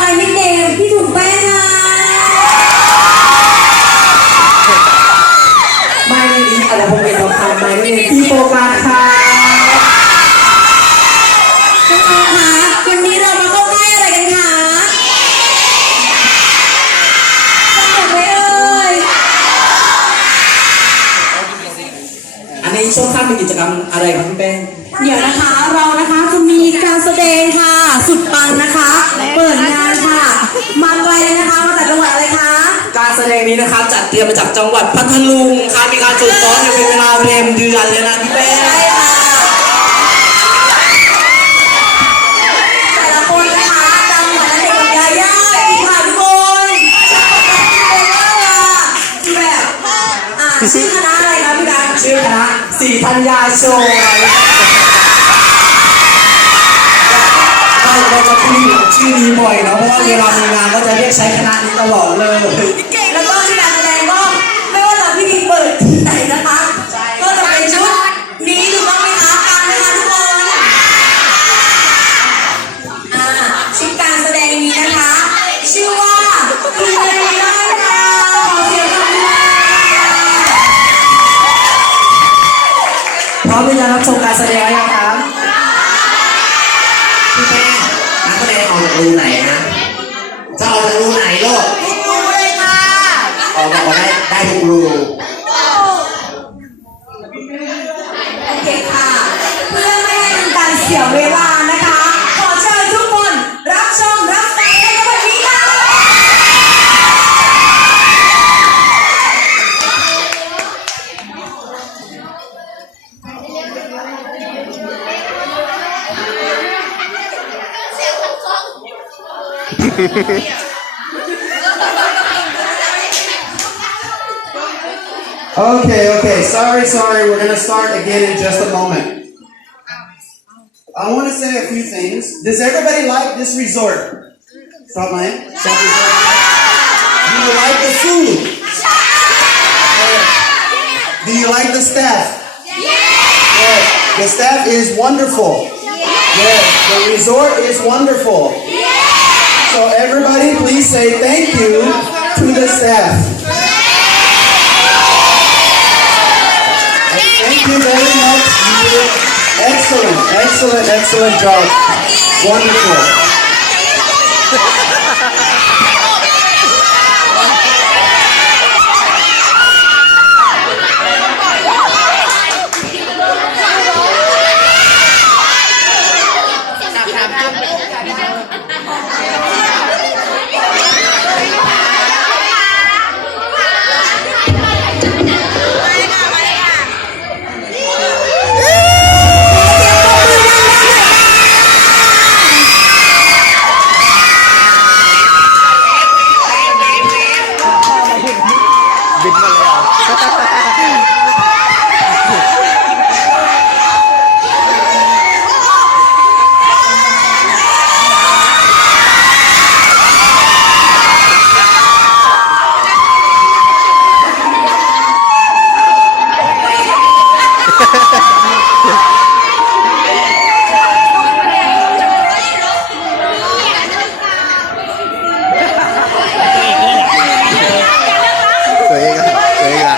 my nickname พี่ถุงแป้งค่ะไม่ไม่ดีอะไรผมเป็นของเขาไม่ไม่พี่โฟกัสค่ะน้องๆคะวันนี้เรามาเข้าค่ายอะไรกันคะสนุกไหมเอ่ยอันนี้ช่วงข้ามมีกิจกรรมอะไรครับพี่แป้งเดี๋ยวนะคะเรานะคะ การแสดงนี้นะครับจัดเตรียมมาจากจังหวัดพัทลุงครับมีการฝึกซ้อมอยู่เป็นเวลาเรมเดือนเลยนะพี่แป้ ใช่ค่ะแต่ละคนนะคะดังเหมือนณเด็กกับยาย่าอีกค่ะทุกคนชอบแบบที่เลยว่าคือแบบอ่าชื่อคณะอะไรคะพี่ดังชื่อคณะสีธัญญาโชว์เราจะคุยถึงชื่อนี้บ่อยเนาะเพราะว่าเวลามีงานก็จะเรียกใช้คณะนี้ตลอดเลย แกที่การแสดงก็ไม่ว่าจะพิธีเปิดที่ ไหนนะคะ ก็จะเป็นชุดนี้ถูกต้องไหมคะฟังไหมคะทุกคนอ่าชุดการแสดงนี้นะคะ ชื่อว่าคุณเลยได้ค่ะขอเสียงปรบมือค่ะพร้อมที่จะรับชมการแสดงแล้วยังครับพี่แป้งนักแสดงออกจากรูไหนฮะจะออกจากรูไหนลูกทุกรูเลยค่ะออกมาได้ได้ทุกรู Okay, okay. Sorry, sorry. We're gonna start again in just a moment. I want to say a few things. Does everybody like this resort? Frontline? South Resort? Do you like the food? Do you like the staff? Good. The staff is wonderful. Good. The resort is wonderful. So everybody, please say thank you to the staff. Thank you very much. You did excellent, excellent, excellent job. Wonderful. ตัวเองอะตัวเองอะ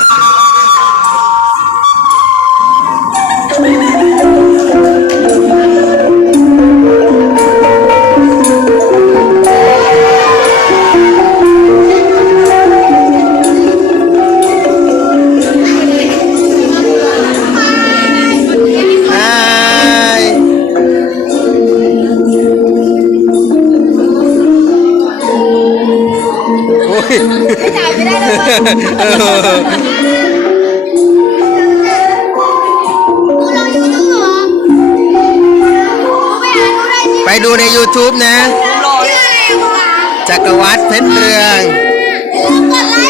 ไโอ้ยจ่ายไม่ได้เลยกูรออยู่ตรงเหรอกูไปหาดูได้ที่ไปดูใน YouTube นะชื่ออะไรวะจักรวัตรเพชรเรืองอย่าลืมกดไลค์